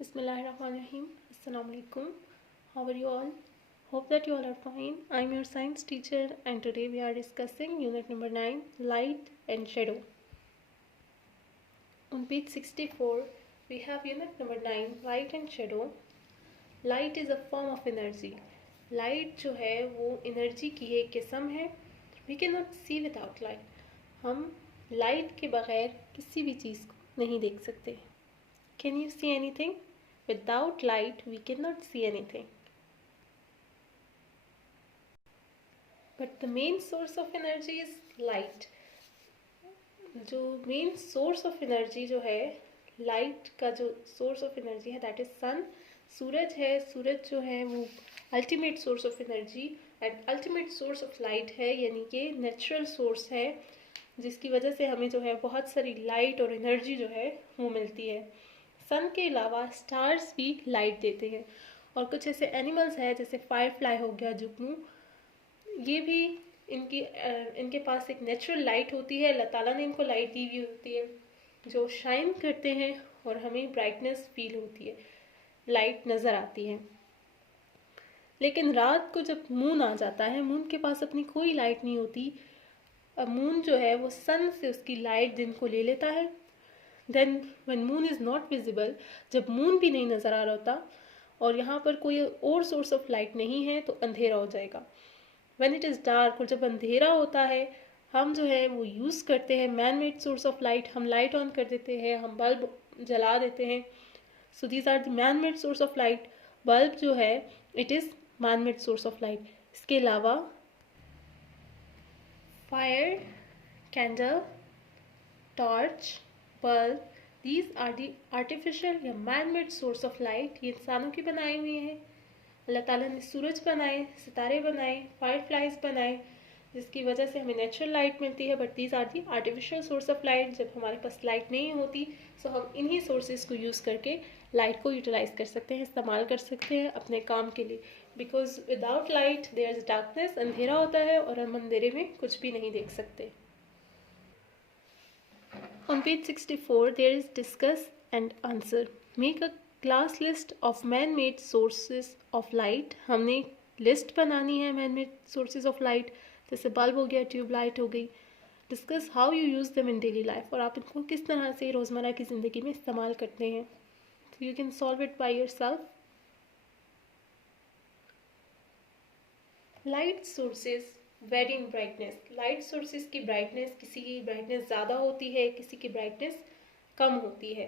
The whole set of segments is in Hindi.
Bismillahirrahmanirrahim. Assalamu alaikum. How are you all? Hope that you all are fine. I'm your science teacher and today we are discussing unit number 9, light and shadow. On page 64, we have unit number 9, light and shadow. Light is a form of energy. Light जो है वो energy की एक किस्म है. We cannot see without light. हम light के बगैर किसी भी चीज़ को नहीं देख सकते. Can you see anything? Without light, we cannot see anything. But the main source of energy is light. जो main source of energy जो है, light का जो source of energy है, that is sun. सूरज है, सूरज जो है वो ultimate source of energy and ultimate source of light है, यानी कि natural source है, जिसकी वजह से हमें जो है बहुत सारी light और energy जो है वो मिलती है. सन के अलावा स्टार्स भी लाइट देते हैं और कुछ ऐसे एनिमल्स हैं जैसे फायरफ्लाई हो गया, जुगनू, ये भी इनके पास एक नेचुरल लाइट होती है. अल्लाह ताला ने इनको लाइट दी हुई होती है जो शाइन करते हैं और हमें ब्राइटनेस फील होती है, लाइट नज़र आती है. लेकिन रात को जब मून आ जाता है, मून के पास अपनी कोई लाइट नहीं होती. अब मून जो है वो सन से उसकी लाइट दिन को ले लेता है. Then when moon is not visible, जब मून भी नहीं नज़र आ रहा होता और यहाँ पर कोई और सोर्स ऑफ लाइट नहीं है तो अंधेरा हो जाएगा. When it is dark, और जब अंधेरा होता है हम जो है वो यूज़ करते हैं man made source of light. हम लाइट ऑन कर देते हैं, हम बल्ब जला देते हैं. So these are the man made source of light. Bulb जो है it is man made source of light. इसके अलावा fire, candle, torch, bulb, these are the artificial या man made source of light. ये इंसानों की बनाई हुई है. अल्लाह ताला ने सूरज बनाए, सितारे बनाए, फायरफ्लाइज बनाए, जिसकी वजह से हमें नेचुरल लाइट मिलती है. But these are the artificial source of light. जब हमारे पास लाइट नहीं होती सो हम इन्हीं सोर्सेज को यूज़ करके लाइट को यूटिलाइज कर सकते हैं, इस्तेमाल कर सकते हैं अपने काम के लिए. Because without light there is darkness, अंधेरा होता है और हम अंधेरे में कुछ भी नहीं देख सकते. On page 64, there is discuss and answer. Make a class list of man-made sources of light. हमने लिस्ट बनानी है man-made sources of light, जैसे बल्ब हो गया, ट्यूब लाइट हो गई. Discuss how you use them in daily life. और आप इनको किस तरह से रोज़मर्रा की ज़िंदगी में इस्तेमाल करते हैं. So you can solve it by yourself. Light sources very in brightness. Light sources की ब्राइटनेस, किसी की ब्राइटनेस ज़्यादा होती है, किसी की ब्राइटनेस कम होती है.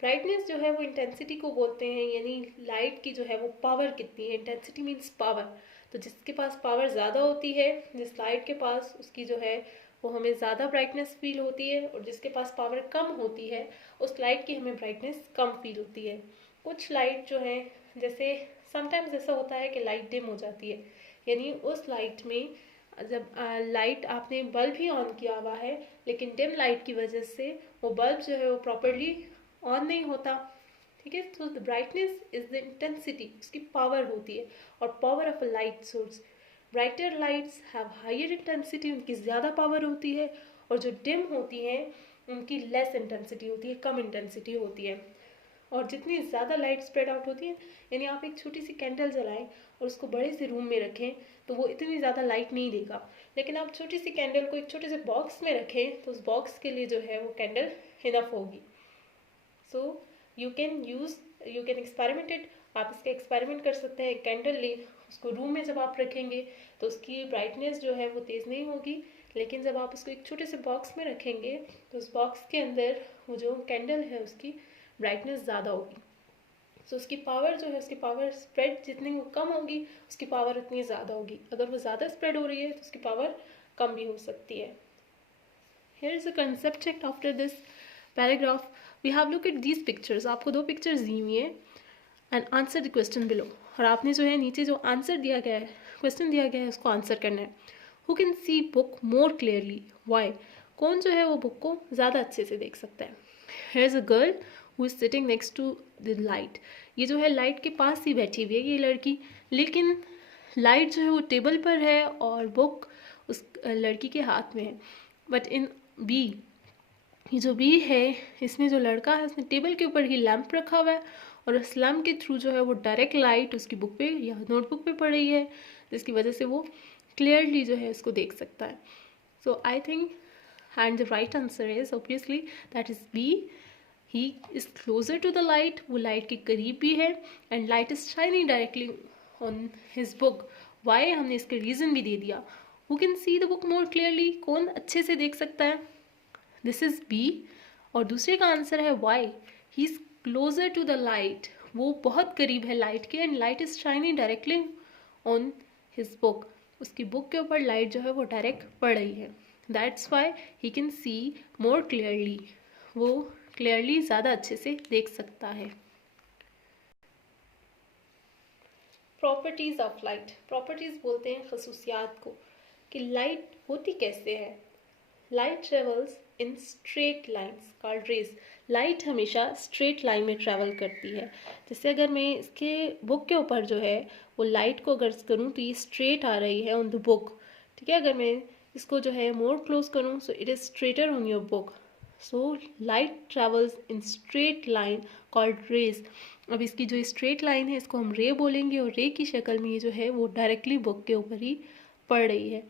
ब्राइटनेस जो है वो इंटेंसिटी को बोलते हैं, यानी लाइट की जो है वो पावर कितनी है. Intensity means power. तो जिसके पास पावर ज़्यादा होती है, जिस लाइट के पास, उसकी जो है वो हमें ज़्यादा ब्राइटनेस फील होती है. और जिसके पास पावर कम होती है उस लाइट की हमें ब्राइटनेस कम फील होती है. कुछ लाइट जो है, जैसे समटाइम्स ऐसा होता है कि लाइट डिम हो जाती है, यानी उस लाइट में जब लाइट आपने बल्ब ही ऑन किया हुआ है लेकिन डिम लाइट की वजह से वो बल्ब जो है वो प्रॉपरली ऑन नहीं होता. ठीक है. तो the brightness is the intensity, उसकी पावर होती है. और power of a light source, brighter lights have higher intensity, उनकी ज़्यादा पावर होती है. और जो डिम होती हैं उनकी लेस इंटेंसिटी होती है, कम इंटेंसिटी होती है. और जितनी ज़्यादा लाइट स्प्रेड आउट होती है, यानी आप एक छोटी सी कैंडल जलाएं और उसको बड़े से रूम में रखें तो वो इतनी ज़्यादा लाइट नहीं देगा. लेकिन आप छोटी सी कैंडल को एक छोटे से बॉक्स में रखें तो उस बॉक्स के लिए जो है वो कैंडल इनफ होगी. So you can experiment it. आप इसका एक्सपेरिमेंट कर सकते हैं. कैंडल ले, उसको रूम में जब आप रखेंगे तो उसकी ब्राइटनेस जो है वो तेज़ नहीं होगी. लेकिन जब आप उसको एक छोटे से बॉक्स में रखेंगे तो उस बॉक्स के अंदर वो जो कैंडल है उसकी ब्राइटनेस ज़्यादा होगी. सो उसकी पावर जो है, उसकी पावर स्प्रेड जितनी वो कम होगी उसकी पावर उतनी ज़्यादा होगी. अगर वो ज़्यादा स्प्रेड हो रही है तो उसकी पावर कम भी हो सकती है. Here is a concept check after this paragraph. We have looked at these pictures. आपको दो पिक्चर्स दी हुई है and answer the question below. और आपने जो है नीचे जो आंसर दिया गया है, क्वेश्चन दिया गया है, उसको आंसर करना है. Who can see book more clearly? Why? कौन जो है वो बुक को ज़्यादा अच्छे से देख सकता है. Here is a girl who is sitting next to the light. ये जो है लाइट के पास ही बैठी हुई है ये लड़की, लेकिन लाइट जो है वो टेबल पर है और बुक उस लड़की के हाथ में है. बट इन बी, ये जो बी है इसमें जो लड़का है उसने टेबल के ऊपर ही लैंप रखा हुआ है और स्लैम के थ्रू जो है वो डायरेक्ट लाइट उसकी बुक पे या नोटबुक पे पड़ रही है, जिसकी वजह से वो क्लियरली जो है उसको देख सकता है. So I think and the right answer is obviously that is B. He is closer to the light, वो लाइट के करीब भी है, and light is shining directly on his book. Why, हमने इसका रीज़न भी दे दिया. Who can see the book more clearly, कौन अच्छे से देख सकता है, दिस इज बी. और दूसरे का आंसर है why, he is closer to the light, वो बहुत करीब है लाइट के, and light is shining directly on his book, उसकी बुक के ऊपर लाइट जो है वो डायरेक्ट पड़ रही है. That's why he can see more clearly, वो क्लियरली ज़्यादा अच्छे से देख सकता है. Properties of light. प्रॉपर्टीज़ बोलते हैं खसूसियात को, कि लाइट होती कैसे है. Light travels in straight lines called rays. Light हमेशा स्ट्रेट लाइन में ट्रैवल करती है. जैसे अगर मैं इसके बुक के ऊपर जो है वो लाइट को अगर करूँ तो ये स्ट्रेट आ रही है ऑन द बुक, ठीक है. अगर मैं इसको जो है मोर क्लोज करूँ so it is straighter on your book. So light travels in straight line called rays. अब इसकी जो स्ट्रेट लाइन है इसको हम रे बोलेंगे, और रे की शक्ल में ये जो है वो डायरेक्टली बुक के ऊपर ही पड़ रही है.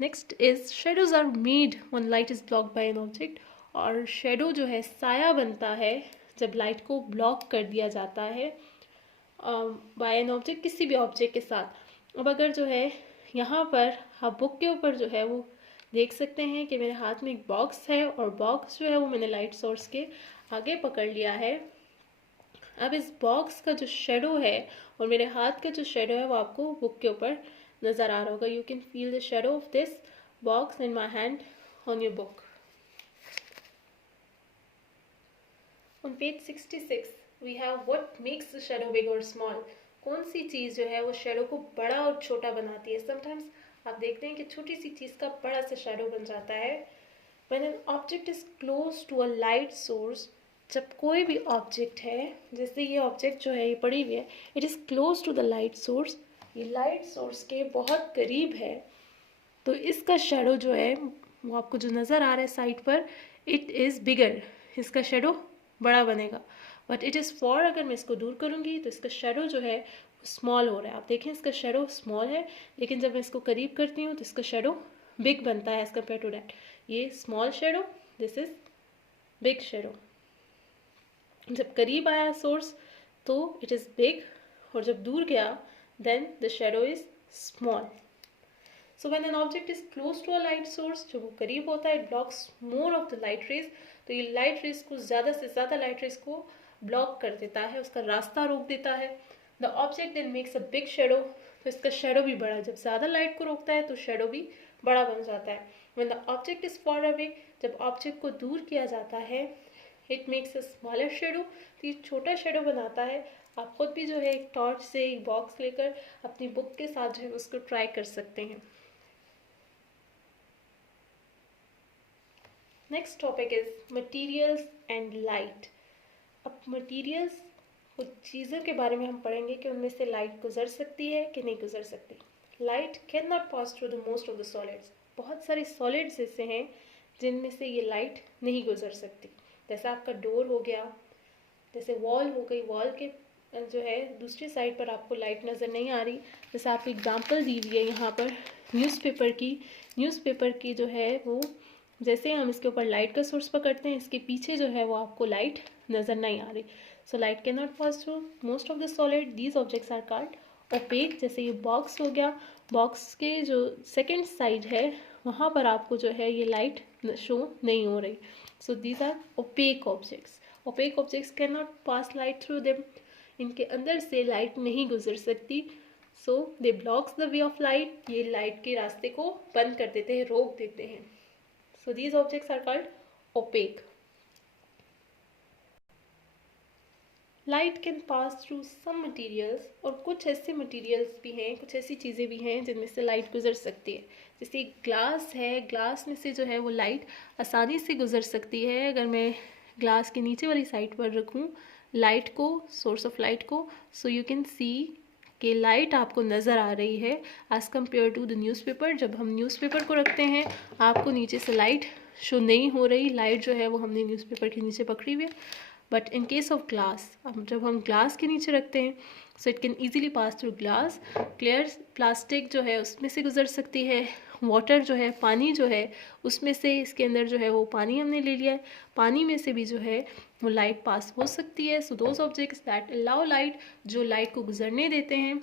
Next is shadows are made when light is blocked by an object. और शेडो जो है साया बनता है जब लाइट को ब्लॉक कर दिया जाता है बाय एन ऑब्जेक्ट, किसी भी ऑब्जेक्ट के साथ. अब अगर जो है यहाँ पर आप बुक के ऊपर जो है वो देख सकते हैं कि मेरे हाथ में एक बॉक्स है, और बॉक्स जो है वो मैंने लाइट सोर्स के आगे पकड़ लिया है. अब इस बॉक्स का जो शेडो है और मेरे हाथ का जो शेडो है वो आपको बुक के ऊपर नज़र आ रहा होगा. You can feel the shadow of this box in my hand on your book. On page 66 we have what makes the shadow big or small. कौन सी चीज़ जो है वो शेडो को बड़ा और छोटा बनाती है. समटाइम्स आप देखते हैं कि छोटी सी चीज़ का बड़ा सा शेडो बन जाता है. When an object is close to a light source, जब कोई भी ऑब्जेक्ट है, जैसे ये ऑब्जेक्ट जो है ये पड़ी हुई है, it is close to the light source, ये लाइट सोर्स के बहुत करीब है, तो इसका शेडो जो है वो आपको जो नज़र आ रहा है साइड पर, इट इज़ बिगर, इसका शेडो बड़ा बनेगा. बट इट इज़ फॉर, अगर मैं इसको दूर करूँगी तो इसका शेडो जो है स्मॉल हो रहा है. आप देखें इसका शेडो स्मॉल है, लेकिन जब मैं इसको करीब करती हूँ तो इसका शेडो बिग बनता है एज कम्पेयर टू डैट. ये small shadow, this is big shadow. जब करीब आया सोर्स तो इट इज़ बिग, और जब दूर गया then the shadow is small. So when an object is close to a light source, जब वो करीब होता है, it blocks more of the light rays, तो ये लाइट रेज को ज़्यादा से ज़्यादा लाइट रेज को ब्लॉक कर देता है, उसका रास्ता रोक देता है. The object then makes a big shadow, तो इसका शेडो भी बड़ा, जब ज़्यादा लाइट को रोकता है तो शेडो भी बड़ा बन जाता है. When the object is for away, जब ऑब्जेक्ट को दूर किया जाता है, it makes a smaller shadow, तो ये छोटा शेडो बनाता है. आप खुद भी जो है एक टॉर्च से एक बॉक्स लेकर अपनी बुक के साथ जो है उसको ट्राई कर सकते हैं. Next topic is materials and light. अब मटेरियल्स, कुछ चीज़ों के बारे में हम पढ़ेंगे कि उनमें से लाइट गुजर सकती है कि नहीं गुजर सकती. Light can not pass through the most of the solids. बहुत सारे सॉलिड्स ऐसे हैं जिनमें से ये लाइट नहीं गुजर सकती. जैसा आपका डोर हो गया, जैसे वॉल हो गई, वॉल के जो है दूसरी साइड पर आपको लाइट नज़र नहीं आ रही. जैसे आपको एग्जांपल दी हुई है यहाँ पर न्यूज़पेपर की जो है वो, जैसे हम इसके ऊपर लाइट का सोर्स पकड़ते हैं, इसके पीछे जो है वो आपको लाइट नज़र नहीं आ रही. So light can not pass through most of the solid. These objects are called opaque. जैसे ये बॉक्स हो गया, बॉक्स के जो सेकेंड साइड है वहाँ पर आपको जो है ये लाइट शो नहीं हो रही. So these are opaque objects. Opaque objects can not pass light through them. इनके अंदर से लाइट नहीं गुजर सकती. So they blocks the way of light. ये लाइट के रास्ते को बंद कर देते हैं, रोक देते हैं. So these objects are called opaque. Light can pass through some materials. और कुछ ऐसे मटीरियल्स भी हैं, कुछ ऐसी चीज़ें भी हैं जिनमें से लाइट गुजर सकती है. जैसे ग्लास है, ग्लास में से जो है वो लाइट आसानी से गुजर सकती है. अगर मैं ग्लास के नीचे वाली साइड पर रखूं लाइट को, सोर्स ऑफ लाइट को, सो यू कैन सी कि लाइट आपको नज़र आ रही है as compare to the newspaper. जब हम न्यूज़पेपर को रखते हैं आपको नीचे से लाइट शो नहीं हो रही. लाइट जो है वो हमने न्यूज़पेपर के नीचे पकड़ी हुई है, but in case of glass, अब जब हम ग्लास के नीचे रखते हैं, so it can easily pass through glass. Clear plastic जो है उसमें से गुजर सकती है, वाटर जो है, पानी जो है, उसमें से, इसके अंदर जो है वो पानी हमने ले लिया है, पानी में से भी जो है वो लाइट पास हो सकती है। So those objects that allow light, जो लाइट को गुजरने देते हैं,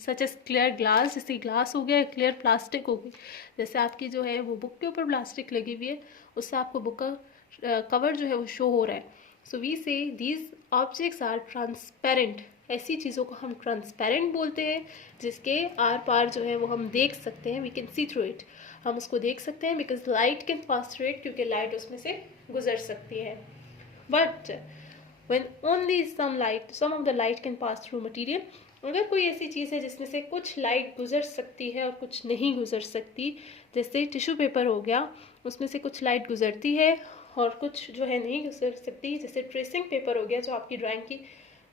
सच एस क्लियर ग्लास, जैसे ग्लास हो गया, क्लियर प्लास्टिक हो गई, जैसे आपकी जो है वो बुक के ऊपर प्लास्टिक लगी हुई है, उससे आपको बुक का कवर जो है वो शो हो रहा है। सो वी से दीज ऑब्जेक्ट्स आर ट्रांसपेरेंट, ऐसी चीज़ों को हम ट्रांसपेरेंट बोलते हैं जिसके आर पार जो है वो हम देख सकते हैं, we can see through it, हम उसको देख सकते हैं, because light can pass through it, क्योंकि लाइट उसमें से गुजर सकती है। But when only some of the light can pass through material, अगर कोई ऐसी चीज़ है जिसमें से कुछ लाइट गुजर सकती है और कुछ नहीं गुजर सकती, जैसे टिश्यू पेपर हो गया, उसमें से कुछ लाइट गुजरती है और कुछ जो है नहीं गुजर सकती, जैसे ट्रेसिंग पेपर हो गया जो आपकी ड्राइंग की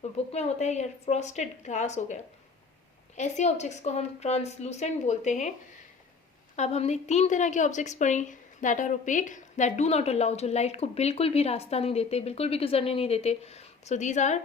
बुक में होता है, या फ्रॉस्टेड ग्लास हो गया, ऐसे ऑब्जेक्ट्स को हम ट्रांसलूसेंट बोलते हैं। अब हमने 3 तरह के ऑब्जेक्ट्स पढ़ी, that are opaque, that do not allow, जो लाइट को बिल्कुल भी रास्ता नहीं देते, बिल्कुल भी गुजरने नहीं देते, so these are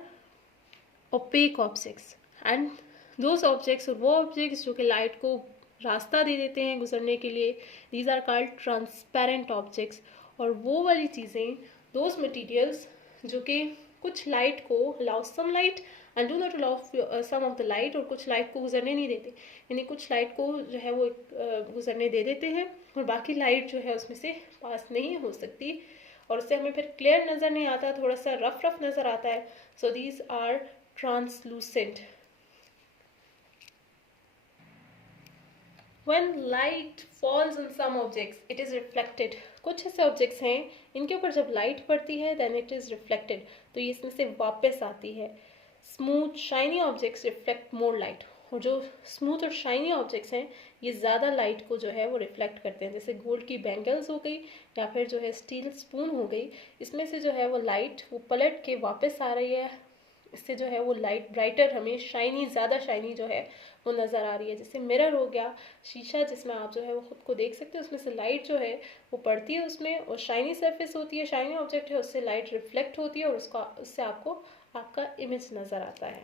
opaque objects. And those objects, और वो ऑब्जेक्ट्स जो कि लाइट को रास्ता दे देते हैं गुजरने के लिए, these are called transparent objects. और वो वाली चीज़ें, दोज मटीरियल्स जो कि कुछ लाइट को allow some light and do not allow some of the light, और कुछ लाइट को गुजरने नहीं देते, यानी कुछ लाइट को जो है वो गुजरने दे देते हैं और बाकी लाइट जो है उसमें से पास नहीं हो सकती, और उससे हमें फिर क्लियर नज़र नहीं आता, थोड़ा सा रफ रफ नज़र आता है। So these are translucent. When light falls on some objects, it is reflected. कुछ ऐसे ऑब्जेक्ट्स हैं इनके ऊपर जब लाइट पड़ती है then it is reflected, तो ये इसमें से वापस आती है। स्मूथ शाइनी ऑब्जेक्ट्स रिफ्लेक्ट मोर लाइट, और जो स्मूथ और शाइनी ऑब्जेक्ट्स हैं ये ज़्यादा लाइट को जो है वो रिफ्लेक्ट करते हैं, जैसे गोल्ड की बैंगल्स हो गई या फिर जो है स्टील स्पून हो गई, इसमें से जो है वो लाइट वो पलट के वापस आ रही है, इससे जो है वो लाइट ब्राइटर, हमें शाइनी, ज़्यादा शाइनी जो है वो नज़र आ रही है। जैसे मिरर हो गया, शीशा जिसमें आप जो है वो खुद को देख सकते हो, उसमें से लाइट जो है वो पड़ती है उसमें, और शाइनी सरफेस होती है, शाइनी ऑब्जेक्ट है, उससे लाइट रिफ्लेक्ट होती है और उससे आपको आपका इमेज नज़र आता है।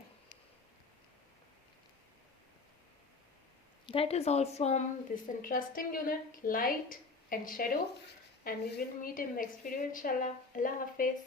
That is all from this interesting unit, light and shadow, and we will meet in next video inshallah. Allah Hafiz.